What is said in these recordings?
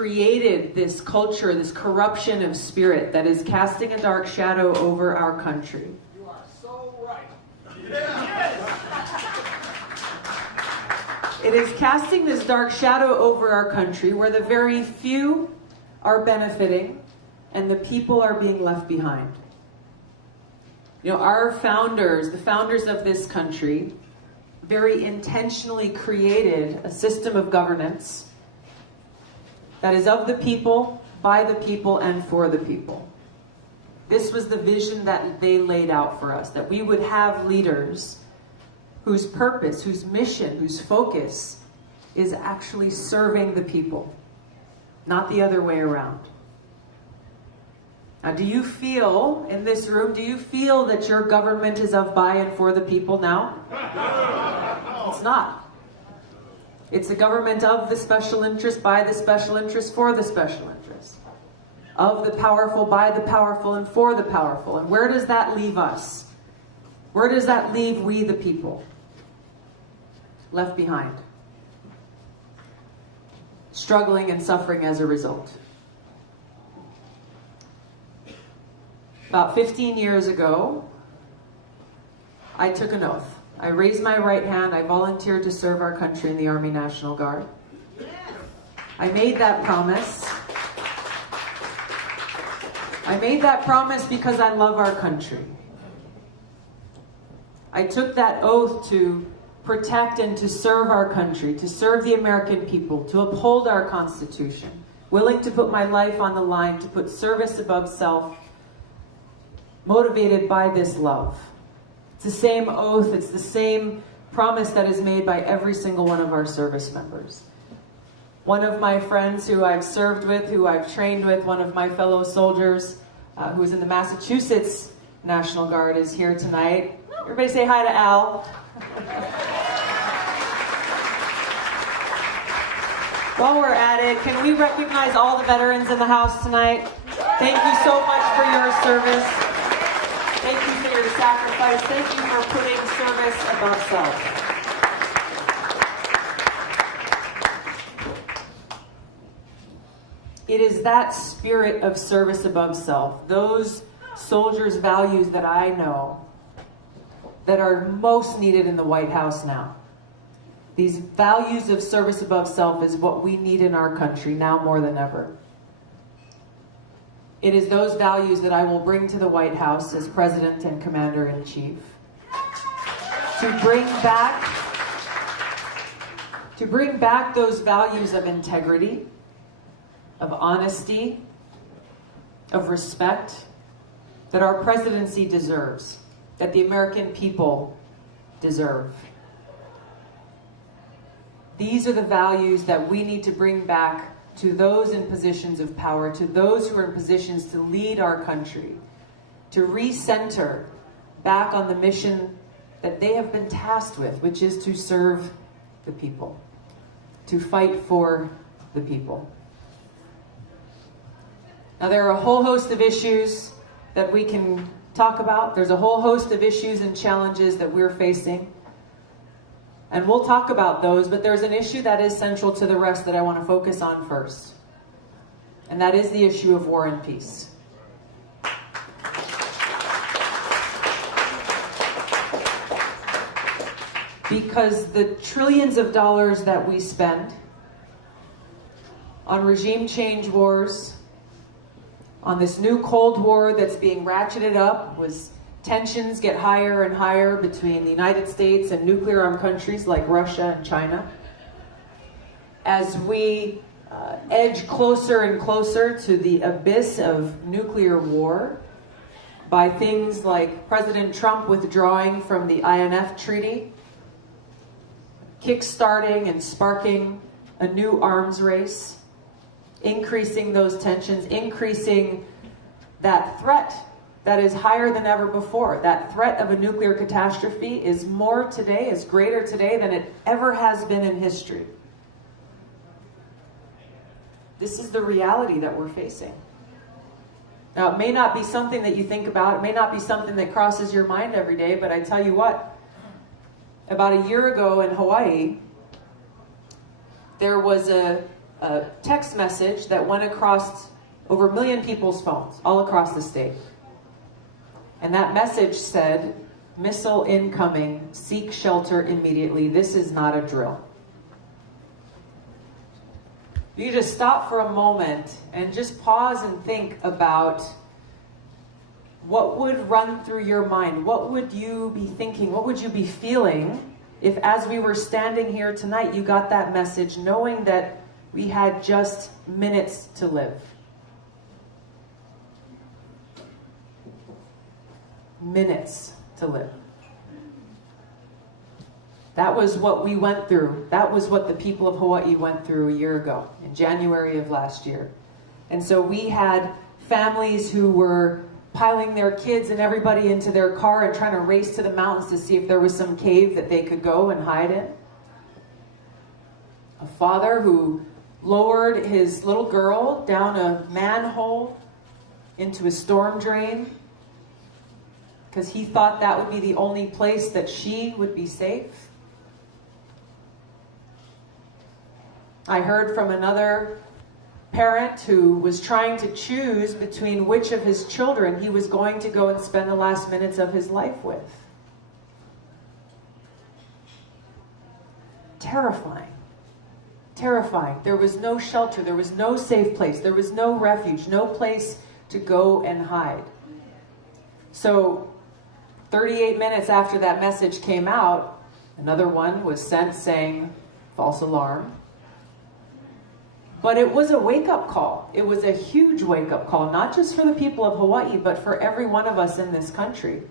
created this culture, this corruption of spirit that is casting a dark shadow over our country. You are so right. It is casting this dark shadow over our country where the very few are benefiting and the people are being left behind. You know, our founders, the founders of this country, very intentionally created a system of governance that is of the people, by the people, and for the people. This was the vision that they laid out for us, that we would have leaders whose purpose, whose mission, whose focus is actually serving the people, not the other way around. Now, do you feel, in this room, do you feel that your government is of, by, and for the people now? It's not. It's a government of the special interest, by the special interest, for the special interest. Of the powerful, by the powerful, and for the powerful. And where does that leave us? Where does that leave we the people? Left behind. Struggling and suffering as a result. About 15 years ago, I took an oath. I raised my right hand. I volunteered to serve our country in the Army National Guard. I made that promise. I made that promise because I love our country. I took that oath to protect and to serve our country, to serve the American people, to uphold our Constitution, willing to put my life on the line, to put service above self, motivated by this love. It's the same oath, it's the same promise that is made by every single one of our service members. One of my friends who I've served with, who I've trained with, one of my fellow soldiers who is in the Massachusetts National Guard is here tonight. Everybody say hi to Al. While we're at it, can we recognize all the veterans in the house tonight? Thank you so much for your service. Thank you for your sacrifice. Thank you for putting service above self. It is that spirit of service above self, those soldiers' values that I know that are most needed in the White House now. These values of service above self is what we need in our country now more than ever. It is those values that I will bring to the White House as President and Commander-in-Chief to bring back those values of integrity, of honesty, of respect that our presidency deserves, that the American people deserve. These are the values that we need to bring back to those in positions of power, to those who are in positions to lead our country, to recenter back on the mission that they have been tasked with, which is to serve the people, to fight for the people. Now, there are a whole host of issues that we can talk about. There's a whole host of issues and challenges that we're facing. And we'll talk about those, but there's an issue that is central to the rest that I want to focus on first. And that is the issue of war and peace. Because the trillions of dollars that we spend on regime change wars, on this new Cold War that's being ratcheted up, was tensions get higher and higher between the United States and nuclear-armed countries like Russia and China. As we edge closer and closer to the abyss of nuclear war by things like President Trump withdrawing from the INF Treaty, kick-starting and sparking a new arms race, increasing those tensions, increasing that threat that is higher than ever before. That threat of a nuclear catastrophe is more today, is greater today than it ever has been in history. This is the reality that we're facing. Now, it may not be something that you think about, it may not be something that crosses your mind every day, but I tell you what, about a year ago in Hawaii, there was a a text message that went across over 1 million people's phones all across the state. And that message said, "Missile incoming, seek shelter immediately. This is not a drill." You just stop for a moment and just pause and think about what would run through your mind. What would you be thinking? What would you be feeling if, as we were standing here tonight, you got that message knowing that we had just minutes to live? Minutes to live. That was what we went through. That was what the people of Hawaii went through a year ago, in January of last year. And so we had families who were piling their kids and everybody into their car and trying to race to the mountains to see if there was some cave that they could go and hide in. A father who lowered his little girl down a manhole into a storm drain because he thought that would be the only place that she would be safe. I heard from another parent who was trying to choose between which of his children he was going to go and spend the last minutes of his life with. Terrifying. Terrifying. There was no shelter. There was no safe place. There was no refuge. No place to go and hide. So 38 minutes after that message came out, another one was sent saying, "False alarm." But it was a wake-up call. It was a huge wake-up call, not just for the people of Hawaii, but for every one of us in this country.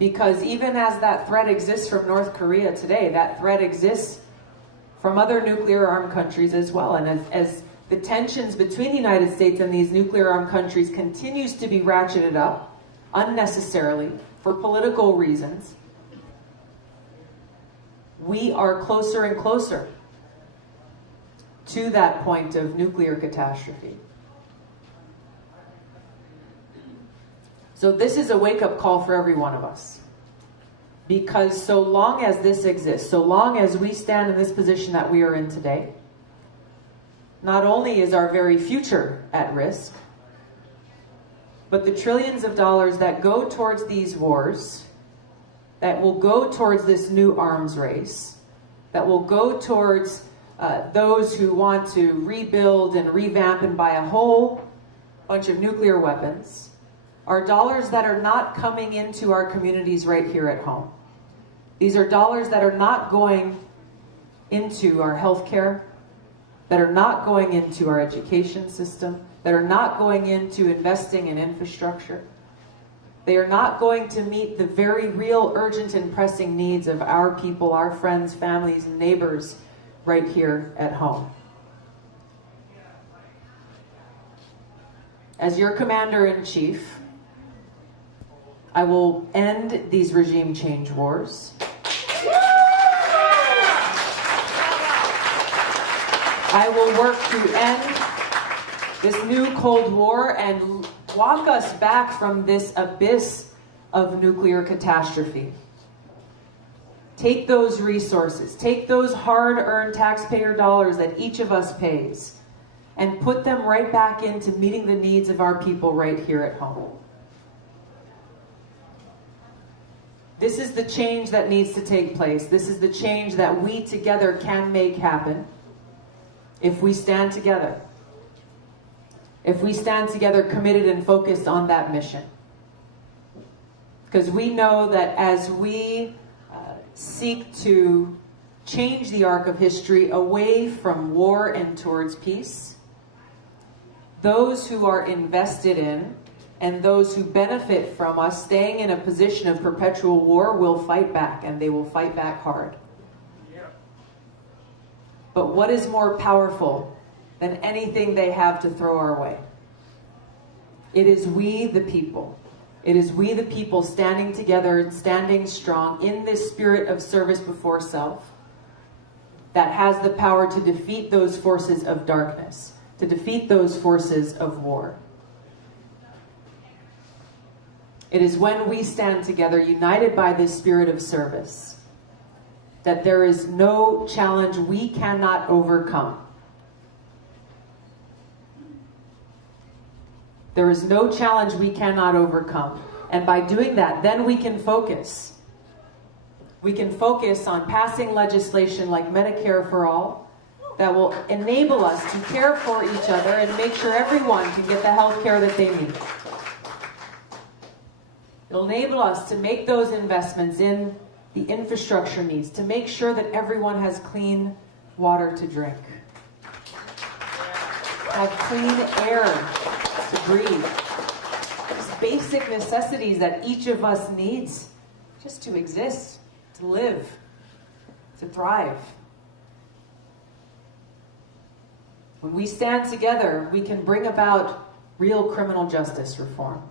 Because even as that threat exists from North Korea today, that threat exists from other nuclear-armed countries as well. And as the tensions between the United States and these nuclear-armed countries continues to be ratcheted up unnecessarily for political reasons, we are closer and closer to that point of nuclear catastrophe. So this is a wake-up call for every one of us. Because so long as this exists, so long as we stand in this position that we are in today, not only is our very future at risk, but the trillions of dollars that go towards these wars, that will go towards this new arms race, that will go towards those who want to rebuild and revamp and buy a whole bunch of nuclear weapons, are dollars that are not coming into our communities right here at home. These are dollars that are not going into our healthcare, that are not going into our education system, that are not going into investing in infrastructure. They are not going to meet the very real, urgent, and pressing needs of our people, our friends, families, and neighbors right here at home. As your commander-in-chief, I will end these regime change wars. I will work to end this new Cold War and walk us back from this abyss of nuclear catastrophe. Take those resources, take those hard-earned taxpayer dollars that each of us pays, and put them right back into meeting the needs of our people right here at home. This is the change that needs to take place. This is the change that we together can make happen if we stand together. If we stand together committed and focused on that mission. Because we know that as we seek to change the arc of history away from war and towards peace, those who are invested in and those who benefit from us staying in a position of perpetual war will fight back, and they will fight back hard. But what is more powerful than anything they have to throw our way? It is we, the people. It is we, the people, standing together and standing strong in this spirit of service before self that has the power to defeat those forces of darkness, to defeat those forces of war. It is when we stand together, united by this spirit of service, that there is no challenge we cannot overcome. There is no challenge we cannot overcome. And by doing that, then we can focus. We can focus on passing legislation like Medicare for All that will enable us to care for each other and make sure everyone can get the health care that they need. It'll enable us to make those investments in the infrastructure needs, to make sure that everyone has clean water to drink, have clean air to breathe. Just basic necessities that each of us needs just to exist, to live, to thrive. When we stand together, we can bring about real criminal justice reform.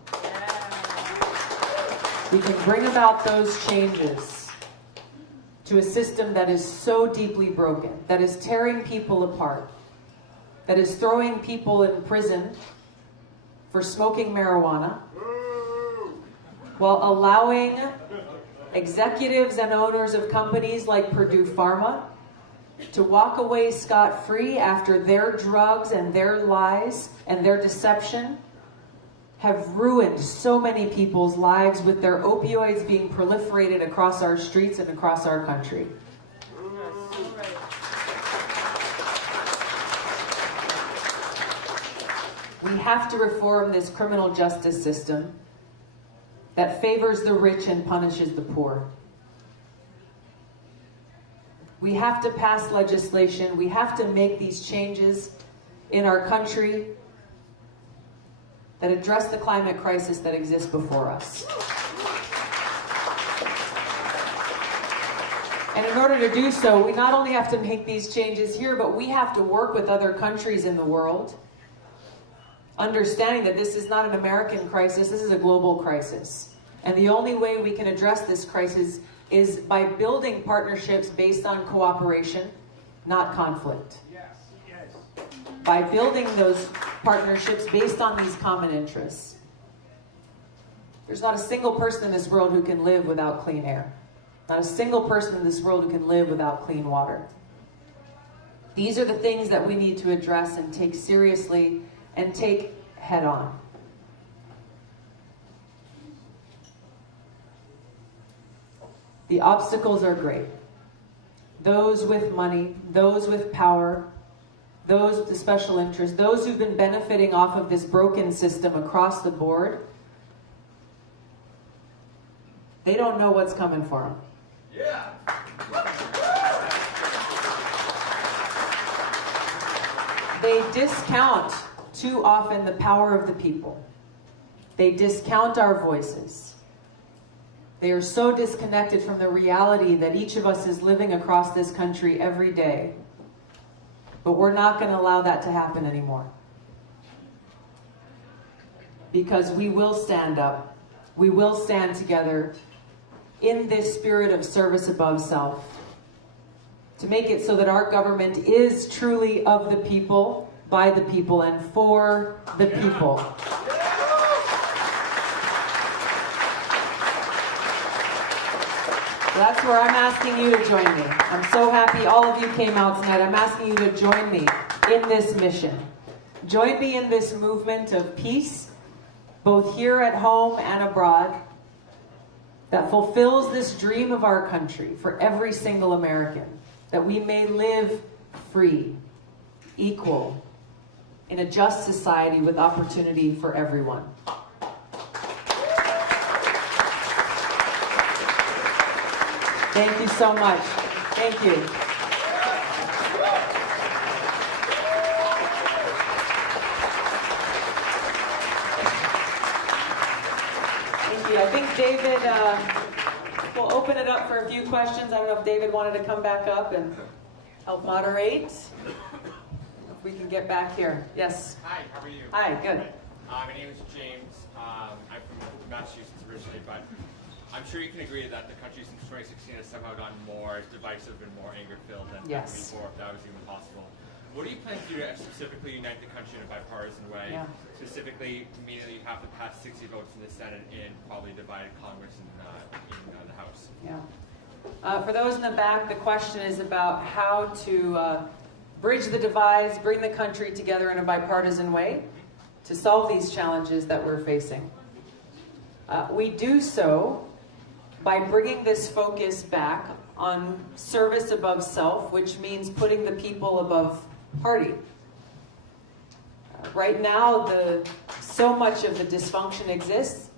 We can bring about those changes to a system that is so deeply broken, that is tearing people apart, that is throwing people in prison for smoking marijuana, while allowing executives and owners of companies like Purdue Pharma to walk away scot-free after their drugs and their lies and their deception have ruined so many people's lives with their opioids being proliferated across our streets and across our country. We have to reform this criminal justice system that favors the rich and punishes the poor. We have to pass legislation. We have to make these changes in our country that address the climate crisis that exists before us. And in order to do so, we not only have to make these changes here, but we have to work with other countries in the world, understanding that this is not an American crisis, this is a global crisis. And the only way we can address this crisis is by building partnerships based on cooperation, not conflict. By building those partnerships based on these common interests. There's not a single person in this world who can live without clean air. Not a single person in this world who can live without clean water. These are the things that we need to address and take seriously and take head on. The obstacles are great. Those with money, those with power, those with the special interest, those who've been benefiting off of this broken system across the board, they don't know what's coming for them. Yeah. They discount too often the power of the people. They discount our voices. They are so disconnected from the reality that each of us is living across this country every day. But we're not going to allow that to happen anymore. Because we will stand up. We will stand together in this spirit of service above self. To make it so that our government is truly of the people, by the people, and for the people. That's where I'm asking you to join me. I'm so happy all of you came out tonight. I'm asking you to join me in this mission. Join me in this movement of peace, both here at home and abroad, that fulfills this dream of our country for every single American, that we may live free, equal, in a just society with opportunity for everyone. Thank you so much. Thank you. Thank you. I think David will open it up for a few questions. I don't know if David wanted to come back up and help moderate. If we can get back here. Yes. Hi, how are you? Hi, good. My name is James. I'm from Massachusetts originally, but I'm sure you can agree that the country since 2016 has somehow gotten more divisive and more anger-filled than before, if that was even possible. What do you plan to do to specifically unite the country in a bipartisan way? Yeah. Specifically, meaning that you have to pass 60 votes in the Senate and probably divide Congress in the House. Yeah. For those in the back, the question is about how to bridge the divides, bring the country together in a bipartisan way. to solve these challenges that we're facing. We do so by bringing this focus back on service above self, which means putting the people above party. Right now, so much of the dysfunction exists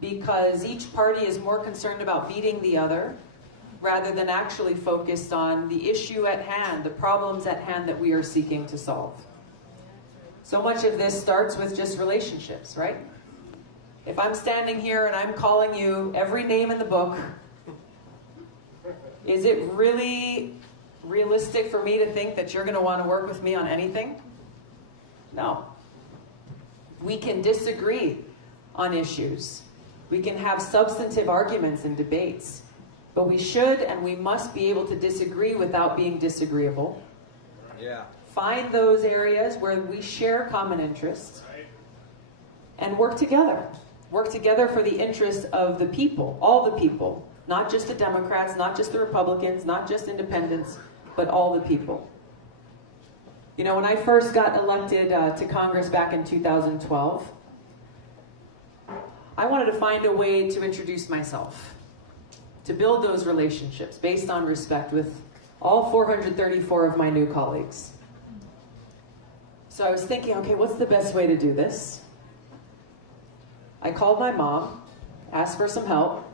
because each party is more concerned about beating the other rather than actually focused on the issue at hand, the problems at hand that we are seeking to solve. So much of this starts with just relationships, right? If I'm standing here and I'm calling you every name in the book, is it really realistic for me to think that you're going to want to work with me on anything? No. We can disagree on issues. We can have substantive arguments and debates. But we should and we must be able to disagree without being disagreeable. Yeah. Find those areas where we share common interests and work together. Work together for the interest of the people, all the people, not just the Democrats, not just the Republicans, not just independents, but all the people. You know, when I first got elected to Congress back in 2012, I wanted to find a way to introduce myself, to build those relationships based on respect with all 434 of my new colleagues. So I was thinking, okay, what's the best way to do this? I called my mom, asked for some help.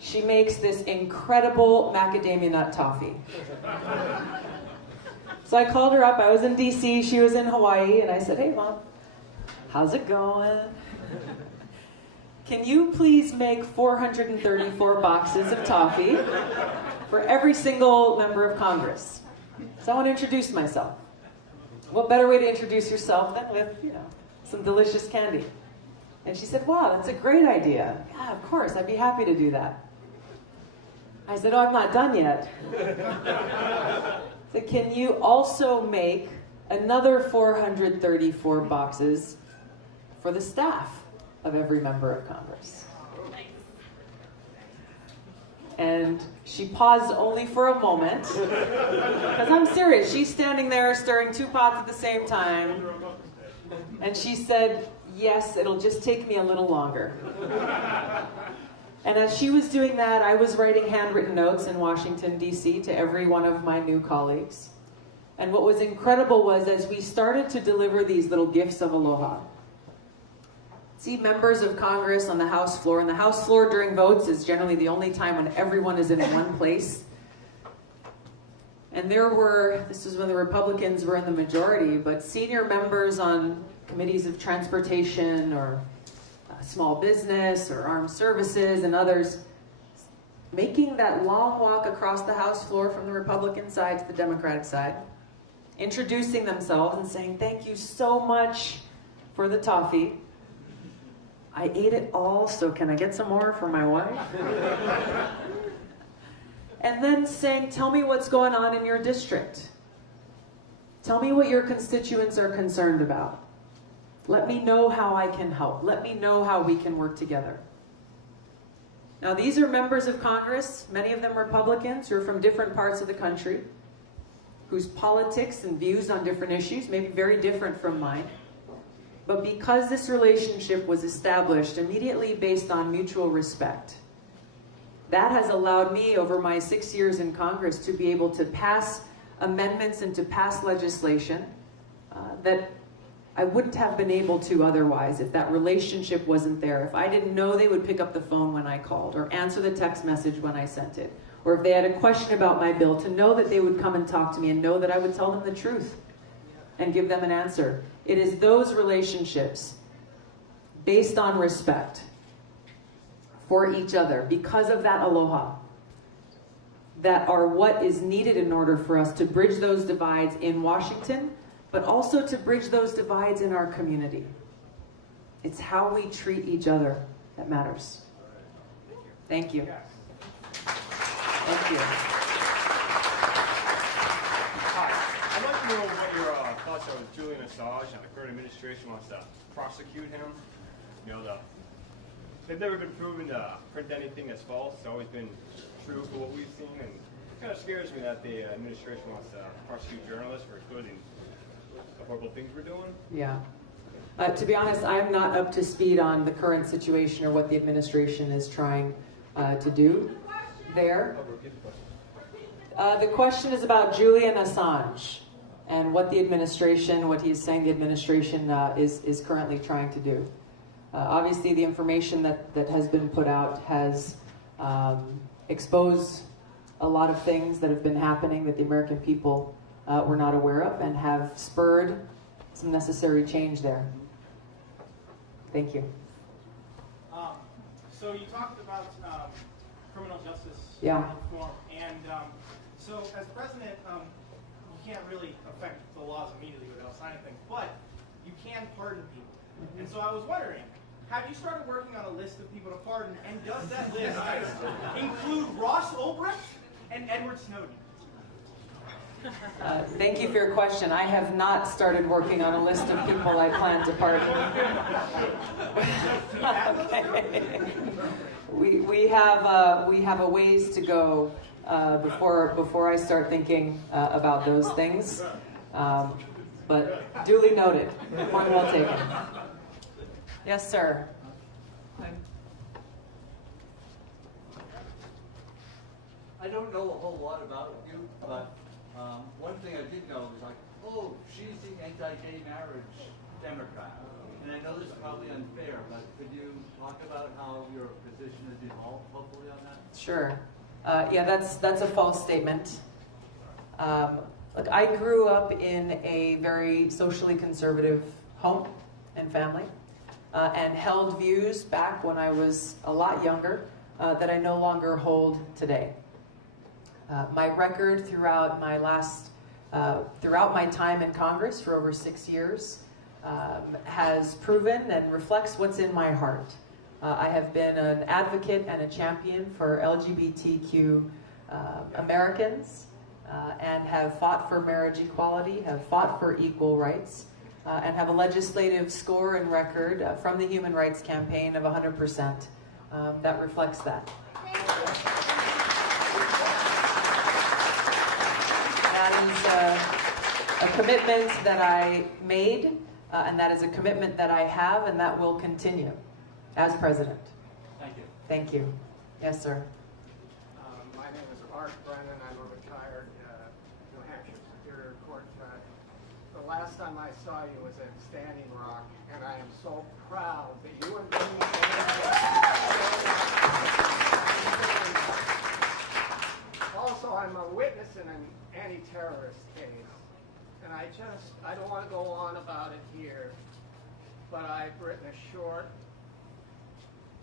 She makes this incredible macadamia nut toffee. So I called her up. I was in DC, she was in Hawaii, and I said, hey, Mom, how's it going? Can you please make 434 boxes of toffee for every single member of Congress? So I want to introduce myself. What better way to introduce yourself than with, some delicious candy? And she said, wow, that's a great idea. Yeah, of course, I'd be happy to do that. I said, oh, I'm not done yet. I said, can you also make another 434 boxes for the staff of every member of Congress? And she paused only for a moment, because I'm serious. She's standing there stirring two pots at the same time. And she said, yes, it'll just take me a little longer. And as she was doing that, I was writing handwritten notes in Washington, D.C. to every one of my new colleagues. And what was incredible was as we started to deliver these little gifts of aloha, see members of Congress on the House floor, and the House floor during votes is generally the only time when everyone is in one place. And this is when the Republicans were in the majority, but senior members on committees of transportation or small business or armed services and others, making that long walk across the House floor from the Republican side to the Democratic side, introducing themselves and saying, thank you so much for the toffee. I ate it all, so can I get some more for my wife? And then saying, tell me what's going on in your district. Tell me what your constituents are concerned about. Let me know how I can help. Let me know how we can work together. Now, these are members of Congress, many of them Republicans, who are from different parts of the country, whose politics and views on different issues may be very different from mine. But because this relationship was established immediately based on mutual respect, that has allowed me over my 6 years in Congress to be able to pass amendments and to pass legislation that I wouldn't have been able to otherwise if that relationship wasn't there. If I didn't know they would pick up the phone when I called or answer the text message when I sent it, or if they had a question about my bill, to know that they would come and talk to me and know that I would tell them the truth and give them an answer. It is those relationships based on respect for each other, because of that aloha, that are what is needed in order for us to bridge those divides in Washington, but also to bridge those divides in our community. It's how we treat each other that matters. Thank you. Thank you. Hi. I'd like to know what your thoughts are with Julian Assange and the current administration wants to prosecute him. They've never been proven to print anything that's false. It's always been true for what we've seen, and it kind of scares me that the administration wants to prosecute journalists for including the horrible things we're doing. Yeah. To be honest, I'm not up to speed on the current situation or what the administration is trying to do there. The question is about Julian Assange and what the administration, what he's saying the administration is currently trying to do. Obviously, the information that has been put out has exposed a lot of things that have been happening that the American people were not aware of and have spurred some necessary change there. Thank you. So you talked about criminal justice reform, and so as president, you can't really affect the laws immediately without signing things, but you can pardon people. Mm-hmm. And so I was wondering, have you started working on a list of people to pardon, and does that list include Ross Ulbricht and Edward Snowden? Thank you for your question. I have not started working on a list of people I plan to pardon. Okay. We have a ways to go before I start thinking about those things. But duly noted. Point well taken. Yes, sir. I don't know a whole lot about you, but one thing I did know was like, oh, she's the anti-gay marriage Democrat. And I know this is probably unfair, but could you talk about how your position has evolved, hopefully, on that? Sure. Yeah, that's a false statement. Look, I grew up in a very socially conservative home and family, and held views back when I was a lot younger that I no longer hold today. My record throughout my time in Congress for over 6 years has proven and reflects what's in my heart. I have been an advocate and a champion for LGBTQ Americans and have fought for marriage equality, have fought for equal rights, and have a legislative score and record from the Human Rights Campaign of 100% that reflects that. That is a commitment that I made, and that is a commitment that I have, and that will continue as president. Thank you. Thank you. Yes, sir. My name is Art Brennan. I'm a retired New Hampshire Superior Court judge. The last time I saw you was at Standing Rock, and I am so proud that you and me. Also, I'm a witness in an anti-terrorist case, and I don't want to go on about it here, but I've written a short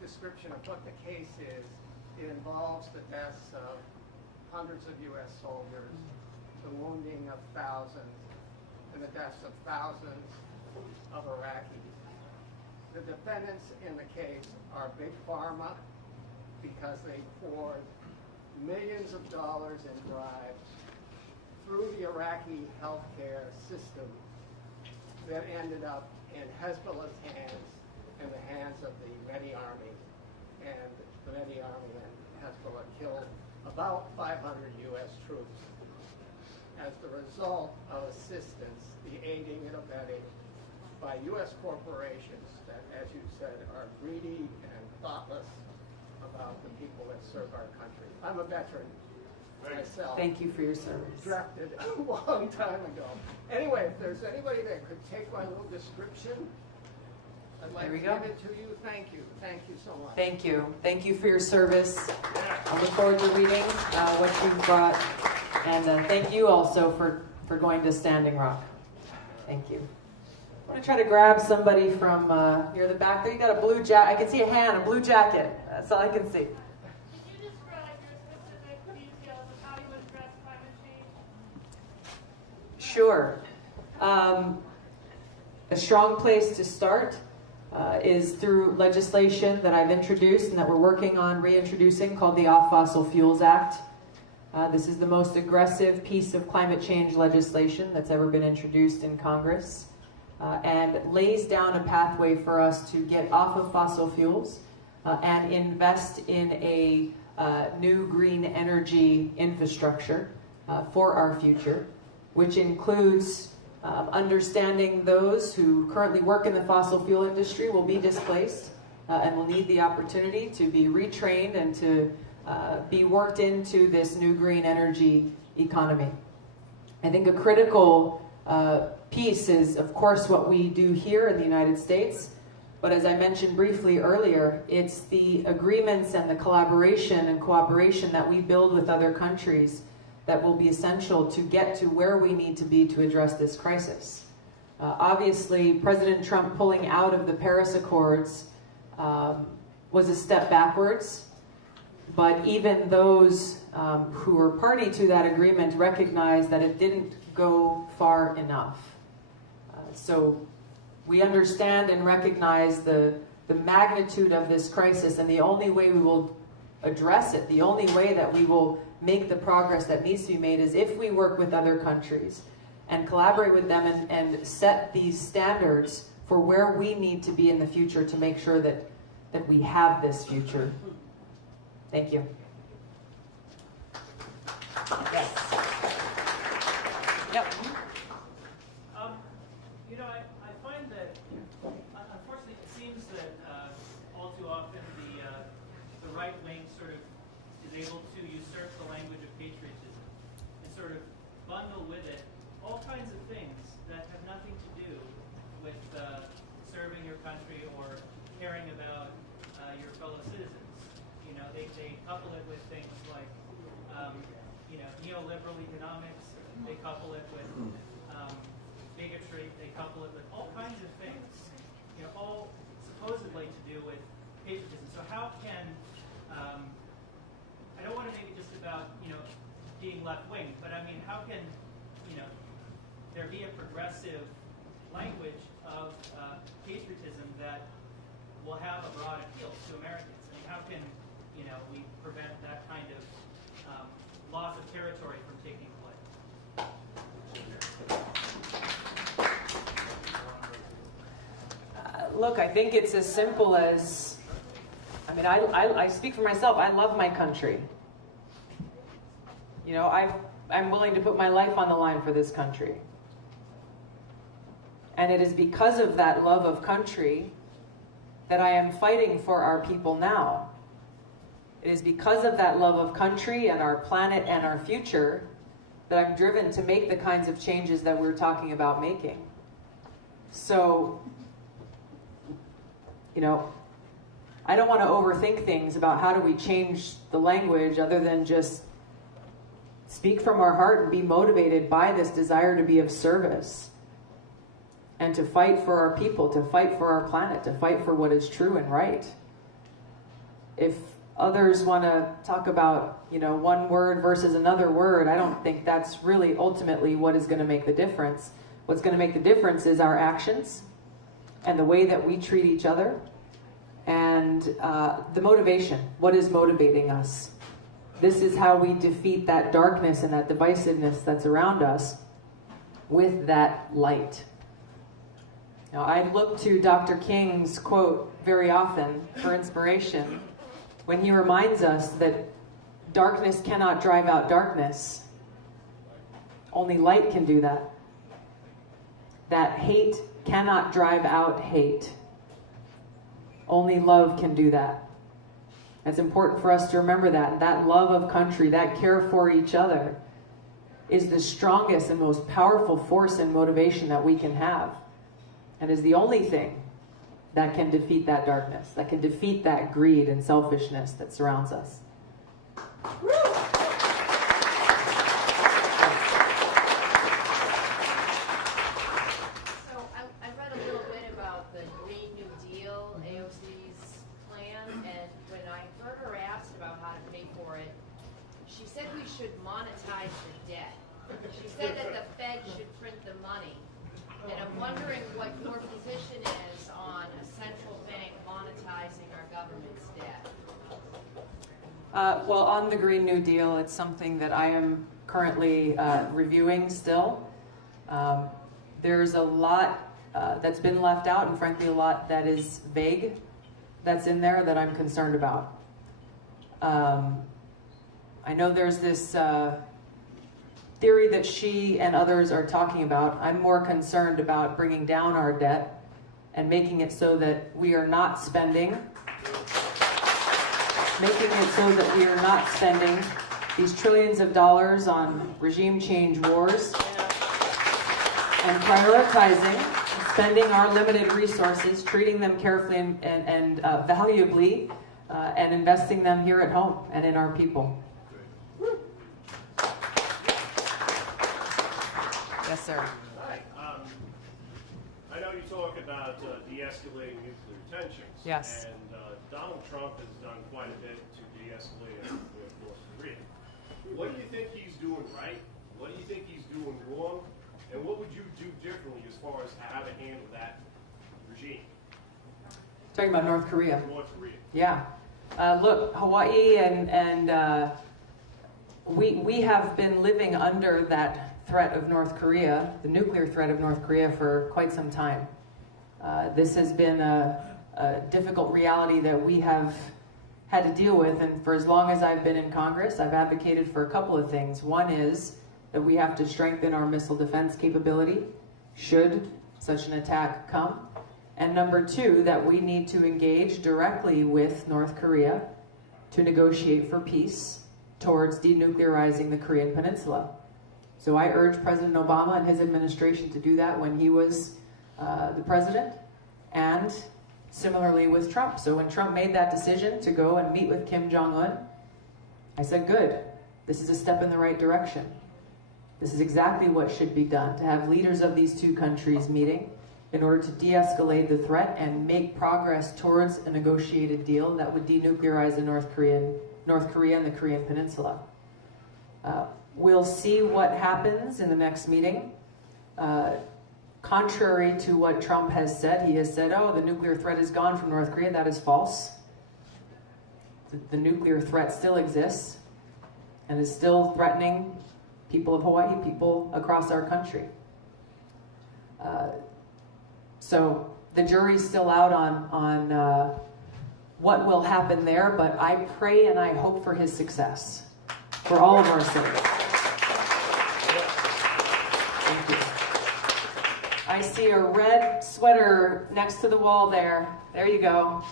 description of what the case is. It involves the deaths of hundreds of U.S. soldiers, the wounding of thousands, and the deaths of thousands of Iraqis. The defendants in the case are Big Pharma because they poured millions of dollars in bribes through the Iraqi healthcare system that ended up in Hezbollah's hands and the hands of the Mehdi Army. And the Mehdi Army and Hezbollah killed about 500 U.S. troops as the result of assistance, the aiding and abetting by U.S. corporations that, as you said, are greedy and thoughtless about the people that serve our country. I'm a veteran myself. Thank you for your service. Drafted a long time ago. Anyway, if there's anybody that could take my little description, I'd like to give it to you. Thank you. Thank you so much. Thank you. Thank you for your service. I look forward to reading what you've brought. And thank you also for going to Standing Rock. Thank you. I'm going to try to grab somebody from near the back there. You got a blue jacket. I can see a hand, a blue jacket. That's all I can see. Could you describe your specific details of how you address climate change? Sure. A strong place to start is through legislation that I've introduced and that we're working on reintroducing called the Off Fossil Fuels Act. This is the most aggressive piece of climate change legislation that's ever been introduced in Congress, and lays down a pathway for us to get off of fossil fuels and invest in a new green energy infrastructure for our future, which includes understanding those who currently work in the fossil fuel industry will be displaced and will need the opportunity to be retrained and to be worked into this new green energy economy. I think a critical piece is, of course, what we do here in the United States. But as I mentioned briefly earlier, it's the agreements and the collaboration and cooperation that we build with other countries that will be essential to get to where we need to be to address this crisis. Obviously, President Trump pulling out of the Paris Accords was a step backwards, but even those who were party to that agreement recognize that it didn't go far enough. So we understand and recognize the magnitude of this crisis, and the only way we will address it, the only way that we will make the progress that needs to be made is if we work with other countries and collaborate with them and set these standards for where we need to be in the future to make sure that we have this future. Thank you. Yes. Yep. You know, I find that, unfortunately, it seems that all too often the right wing sort of is able to usurp the language of patriotism and sort of bundle with it all kinds of things that have nothing to do with serving your country or caring about your fellow citizens. You know, they couple it with things like, you know, neoliberal economics. They couple it with bigotry. They couple it with all kinds of things, you know, all supposedly to do with patriotism. So how can, I don't want to make it just about, you know, being left-wing, but I mean, how can, you know, there be a progressive language of patriotism that will have a broad appeal to Americans? I mean, how can, you know, we prevent that kind of loss of territory from taking place? Look, I think it's as simple as, I mean, I speak for myself. I love my country. You know, I'm willing to put my life on the line for this country. And it is because of that love of country that I am fighting for our people now. It is because of that love of country and our planet and our future that I'm driven to make the kinds of changes that we're talking about making. So, you know, I don't want to overthink things about how do we change the language other than just speak from our heart and be motivated by this desire to be of service and to fight for our people, to fight for our planet, to fight for what is true and right. If others want to talk about, you know, one word versus another word, I don't think that's really ultimately what is going to make the difference. What's going to make the difference is our actions and the way that we treat each other and the motivation. What is motivating us? This is how we defeat that darkness and that divisiveness that's around us with that light. Now, I look to Dr. King's quote very often for inspiration when he reminds us that darkness cannot drive out darkness. Only light can do that. That hate cannot drive out hate. Only love can do that. It's important for us to remember that. That love of country, that care for each other, is the strongest and most powerful force and motivation that we can have. And is the only thing that can defeat that darkness, that can defeat that greed and selfishness that surrounds us. I read a little bit about the Green New Deal, AOC's plan, and when I heard her asked about how to pay for it, she said we should monetize the debt. She said that the Fed should print the money. And I'm wondering what your position is on a central bank monetizing our government's debt. Well, on the Green New Deal, it's something that I am currently reviewing still. There's a lot that's been left out, and frankly, a lot that is vague that's in there that I'm concerned about. I know there's this theory that she and others are talking about. I'm more concerned about bringing down our debt and making it so that we are not spending, these trillions of dollars on regime change wars, and prioritizing spending our limited resources, treating them carefully and valuably, and investing them here at home and in our people. Yes, sir. Hi. I know you talk about de-escalating nuclear tensions. Yes. And Donald Trump has done quite a bit to de-escalate it with North Korea. What do you think he's doing right? What do you think he's doing wrong? And what would you do differently as far as how to handle that regime? Talking about North Korea. North Korea. Yeah. Look, Hawaii and we have been living under that threat of North Korea, the nuclear threat of North Korea, for quite some time. This has been a difficult reality that we have had to deal with, and for as long as I've been in Congress, I've advocated for a couple of things. One is that we have to strengthen our missile defense capability should such an attack come. And number two, that we need to engage directly with North Korea to negotiate for peace towards denuclearizing the Korean Peninsula. So I urge President Obama and his administration to do that when he was the president, and similarly with Trump. So when Trump made that decision to go and meet with Kim Jong-un, I said, good, this is a step in the right direction. This is exactly what should be done, to have leaders of these two countries meeting in order to de-escalate the threat and make progress towards a negotiated deal that would denuclearize the North Korea and the Korean Peninsula. We'll see what happens in the next meeting. Contrary to what Trump has said, he has said, oh, the nuclear threat is gone from North Korea. That is false. The nuclear threat still exists and is still threatening people of Hawaii, people across our country. So the jury's still out on what will happen there, but I pray and I hope for his success, for all of our sakes. Thank you. I see a red sweater next to the wall there. There you go.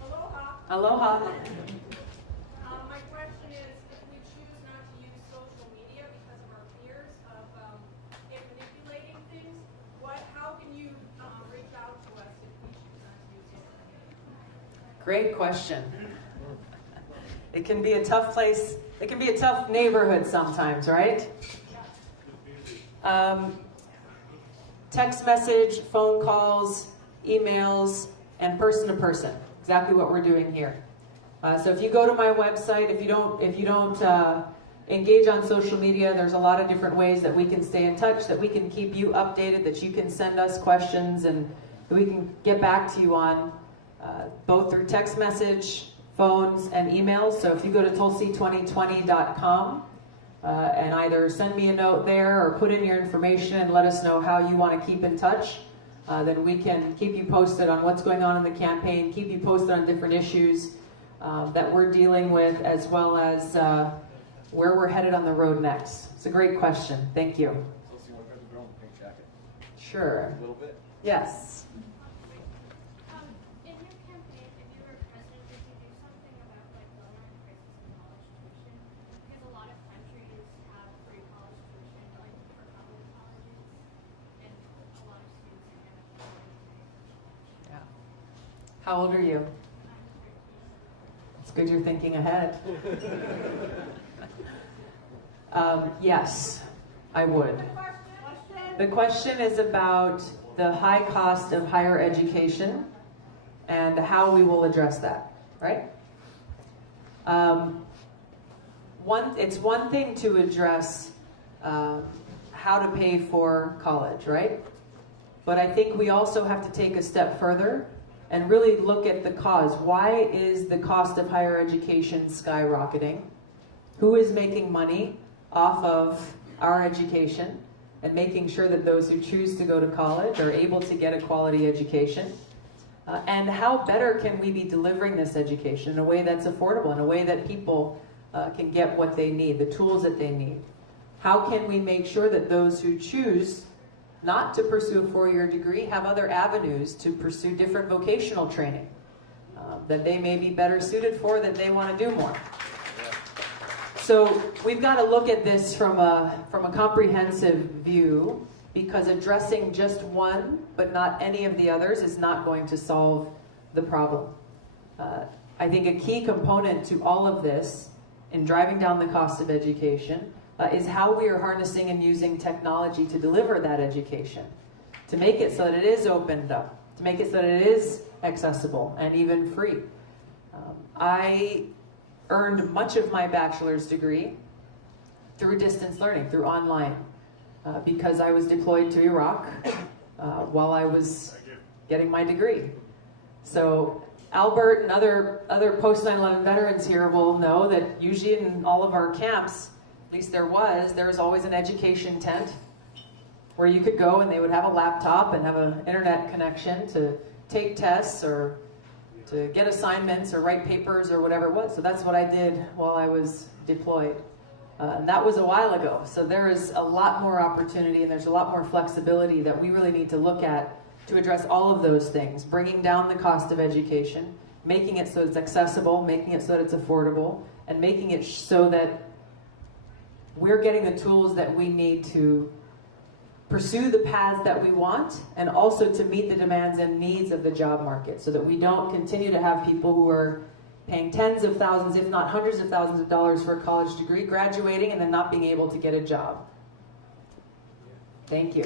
Aloha. Aloha. My question is, if we choose not to use social media because of our fears of it manipulating things, how can you reach out to us if we choose not to use it? Great question. It can be a tough place. It can be a tough neighborhood sometimes, right? Text message, phone calls, emails, and person to person. Exactly what we're doing here. So if you go to my website, if you don't engage on social media, there's a lot of different ways that we can stay in touch, that we can keep you updated, that you can send us questions, and that we can get back to you on both through text message, phones, and emails. So if you go to tulsi2020.com and either send me a note there or put in your information and let us know how you want to keep in touch, then we can keep you posted on what's going on in the campaign, keep you posted on different issues that we're dealing with, as well as where we're headed on the road next. It's a great question. Thank you. Tulsi, you want to grab the girl in the pink jacket? Sure. A little bit? Yes. In your campaign, if you were president, would you do something about lowering prices in college tuition? Because a lot of countries have free college tuition, for public colleges, and a lot of students are going to be Yeah. How old are you? It's good you're thinking ahead. Yes, I would. The question is about the high cost of higher education and how we will address that, right? It's one thing to address how to pay for college, right? But I think we also have to take a step further and really look at the cause. Why is the cost of higher education skyrocketing? Who is making money off of our education and making sure that those who choose to go to college are able to get a quality education? And how better can we be delivering this education in a way that's affordable, in a way that people can get what they need, the tools that they need? How can we make sure that those who choose not to pursue a four-year degree have other avenues to pursue different vocational training that they may be better suited for, that they want to do more? So we've got to look at this from a comprehensive view, because addressing just one but not any of the others is not going to solve the problem. I think a key component to all of this in driving down the cost of education is how we are harnessing and using technology to deliver that education, to make it so that it is opened up, to make it so that it is accessible and even free. I earned much of my bachelor's degree through distance learning, through online, because I was deployed to Iraq while I was getting my degree. So Albert and other post 9/11 veterans here will know that usually in all of our camps, at least there was always an education tent where you could go and they would have a laptop and have an internet connection to take tests or to get assignments or write papers or whatever it was. So that's what I did while I was deployed. And that was a while ago. So there is a lot more opportunity and there's a lot more flexibility that we really need to look at to address all of those things, bringing down the cost of education, making it so it's accessible, making it so that it's affordable, and making it so that we're getting the tools that we need to pursue the paths that we want, and also to meet the demands and needs of the job market, so that we don't continue to have people who are paying tens of thousands, if not hundreds of thousands of dollars for a college degree, graduating, and then not being able to get a job. Thank you.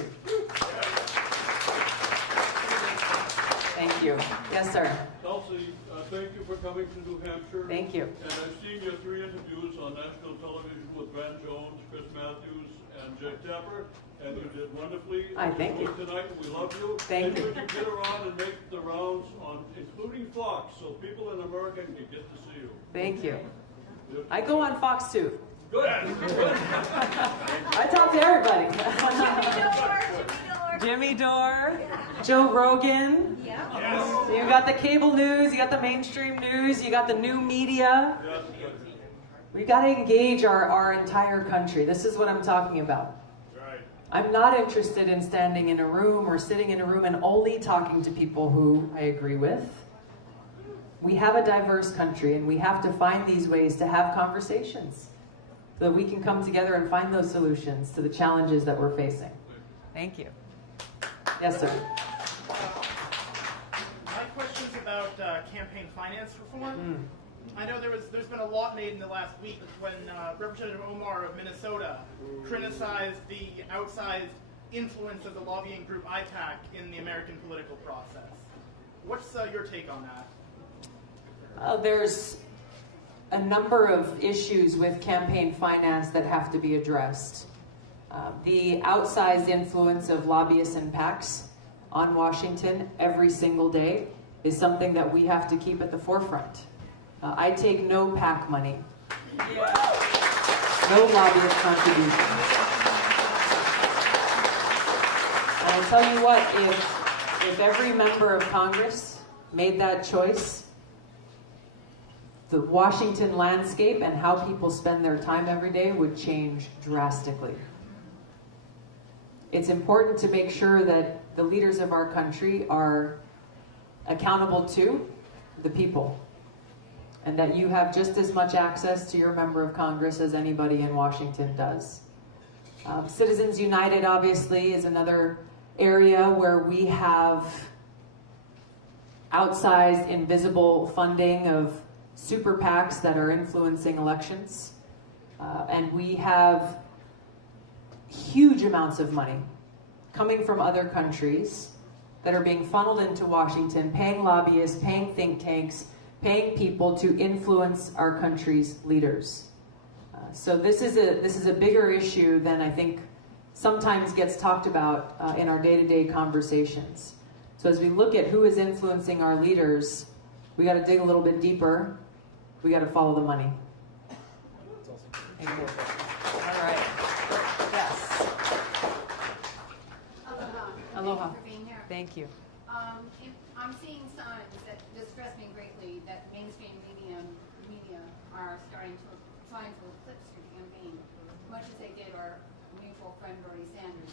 Thank you. Yes, sir. Kelsey, thank you for coming to New Hampshire. Thank you. And I've seen your 3 interviews on national television with Brad Jones, Chris Matthews, and Jake Tapper, and you did wonderfully. Thank you. Tonight, we love you. Thank you. And you get around and make the rounds on, including Fox, so people in America can get to see you. Thank you. I go on Fox too. Good. I talk to everybody. Jimmy Dore, Joe Rogan. Yeah. You got the cable news, you got the mainstream news, you got the new media. We've got to engage our entire country. This is what I'm talking about. I'm not interested in standing in a room or sitting in a room and only talking to people who I agree with. We have a diverse country and we have to find these ways to have conversations so that we can come together and find those solutions to the challenges that we're facing. Thank you. Yes, sir. My question's about campaign finance reform. I know there's been a lot made in the last week when Representative Omar of Minnesota criticized the outsized influence of the lobbying group IPAC in the American political process. What's your take on that? There's a number of issues with campaign finance that have to be addressed. The outsized influence of lobbyists and PACs on Washington every single day is something that we have to keep at the forefront. I take no PAC money, no lobbyist contributions. And I'll tell you what, if every member of Congress made that choice, the Washington landscape and how people spend their time every day would change drastically. It's important to make sure that the leaders of our country are accountable to the people, and that you have just as much access to your member of Congress as anybody in Washington does. Citizens United, obviously, is another area where we have outsized, invisible funding of super PACs that are influencing elections. And we have huge amounts of money coming from other countries that are being funneled into Washington, paying lobbyists, paying think tanks, paying people to influence our country's leaders. So this is a bigger issue than I think sometimes gets talked about in our day-to-day conversations. So as we look at who is influencing our leaders, we got to dig a little bit deeper. We got to follow the money. Thank you. All right. Yes. Aloha. Aloha. Thank you for being here. Thank you. I'm seeing signs that distress me greatly that mainstream media are trying to eclipse your campaign, much as they did our mutual friend Bernie Sanders.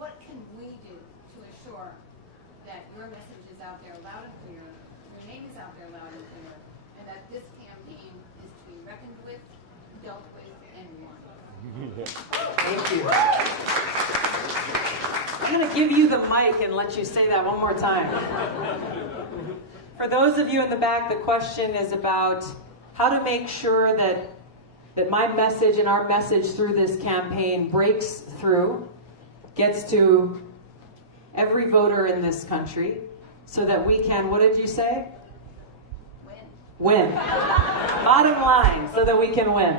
What can we do to assure that your message is out there loud and clear, your name is out there loud and clear, and that this campaign is to be reckoned with, dealt with, and won? Thank you. I'm going to give you the mic and let you say that one more time. For those of you in the back, the question is about how to make sure that my message and our message through this campaign breaks through, gets to every voter in this country, so that we can, what did you say? Win. Bottom line, so that we can win.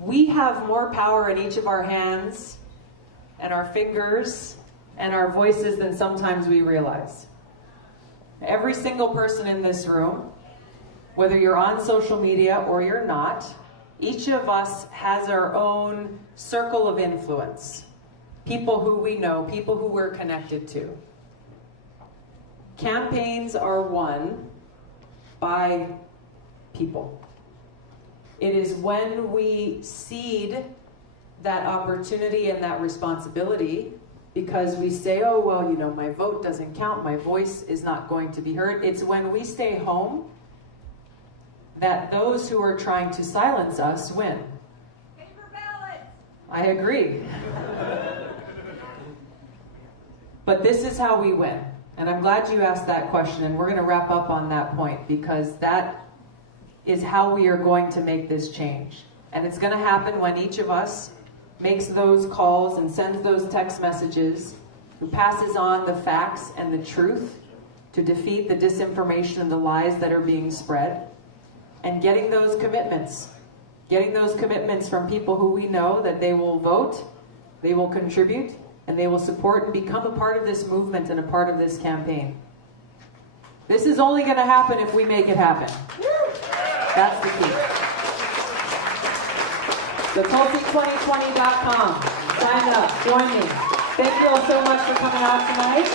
We have more power in each of our hands and our fingers and our voices than sometimes we realize. Every single person in this room, whether you're on social media or you're not, each of us has our own circle of influence. People who we know, people who we're connected to. Campaigns are won by people. It is when we cede that opportunity and that responsibility because we say, oh, well, you know, my vote doesn't count, my voice is not going to be heard. It's when we stay home that those who are trying to silence us win. Paper ballot! I agree. But this is how we win. And I'm glad you asked that question, and we're going to wrap up on that point because that is how we are going to make this change. And it's going to happen when each of us makes those calls and sends those text messages, who passes on the facts and the truth to defeat the disinformation and the lies that are being spread, and getting those commitments from people who we know that they will vote, they will contribute, and they will support and become a part of this movement and a part of this campaign. This is only going to happen if we make it happen. That's the key. So Tulsi2020.com. Sign up. Join me. Thank you all so much for coming out tonight.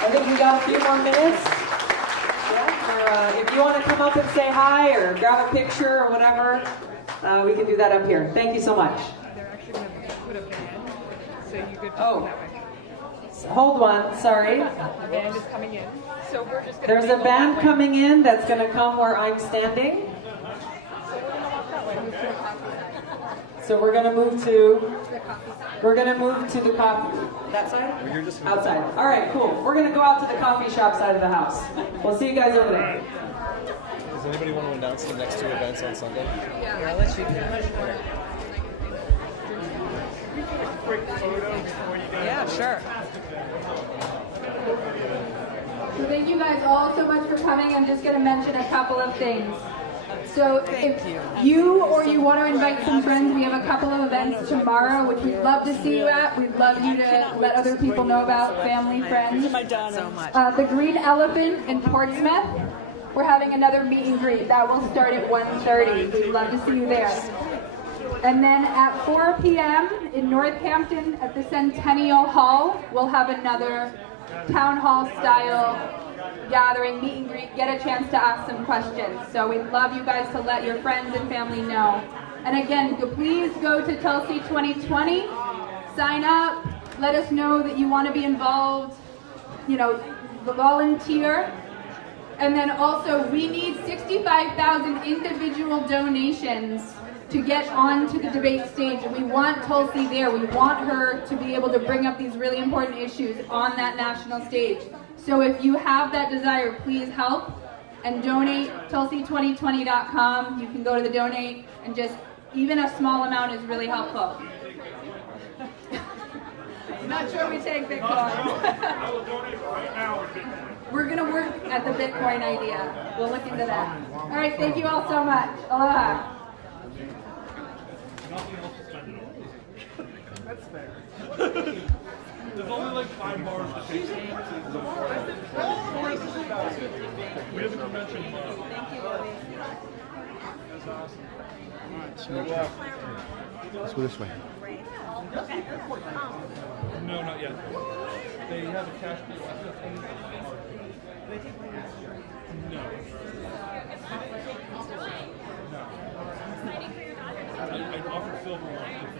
I think we got a few more minutes. Yeah, or if you want to come up and say hi or grab a picture or whatever, we can do that up here. Thank you so much. They're actually going to put a band, so you could just go that way. Hold one, sorry. The band is coming in. So we're just There's a band coming in that's going to come where I'm standing. So we're going to move to the coffee. That side? Outside. All right, cool. We're going to go out to the coffee shop side of the house. We'll see you guys over there. Does anybody want to announce the next two events on Sunday? Yeah, I'll let you do it. Quick photo before you go. Yeah, sure. So thank you guys all so much for coming. I'm just going to mention a couple of things. So if you or you want to invite some friends, we have a couple of events tomorrow, which we'd love to see you at. We'd love you to let other people know about, family, friends. So much. The Green Elephant in Portsmouth, we're having another meet and greet. That will start at 1:30. We'd love to see you there. And then at 4 p.m. in Northampton at the Centennial Hall, we'll have another town hall style gathering, meet and greet, get a chance to ask some questions. So we'd love you guys to let your friends and family know. And again, please go to Tulsi 2020, sign up, let us know that you want to be involved, you know, volunteer. And then also, we need 65,000 individual donations to get onto the debate stage. And we want Tulsi there. We want her to be able to bring up these really important issues on that national stage. So if you have that desire, please help and donate. Tulsi2020.com. You can go to the donate and just, even a small amount is really helpful. Not sure we take Bitcoin. I will donate right now with Bitcoin. We're going to work at the Bitcoin idea. We'll look into that. All right, thank you all so much. Aloha. That's fair. There's only like 5 bars to take. We have a convention tomorrow. Thank you, Lily. That's awesome. All right, so Let's go this way. Okay. No, not yet. They have a cash deal. No. Exciting for your daughter. I'd offer Phil one.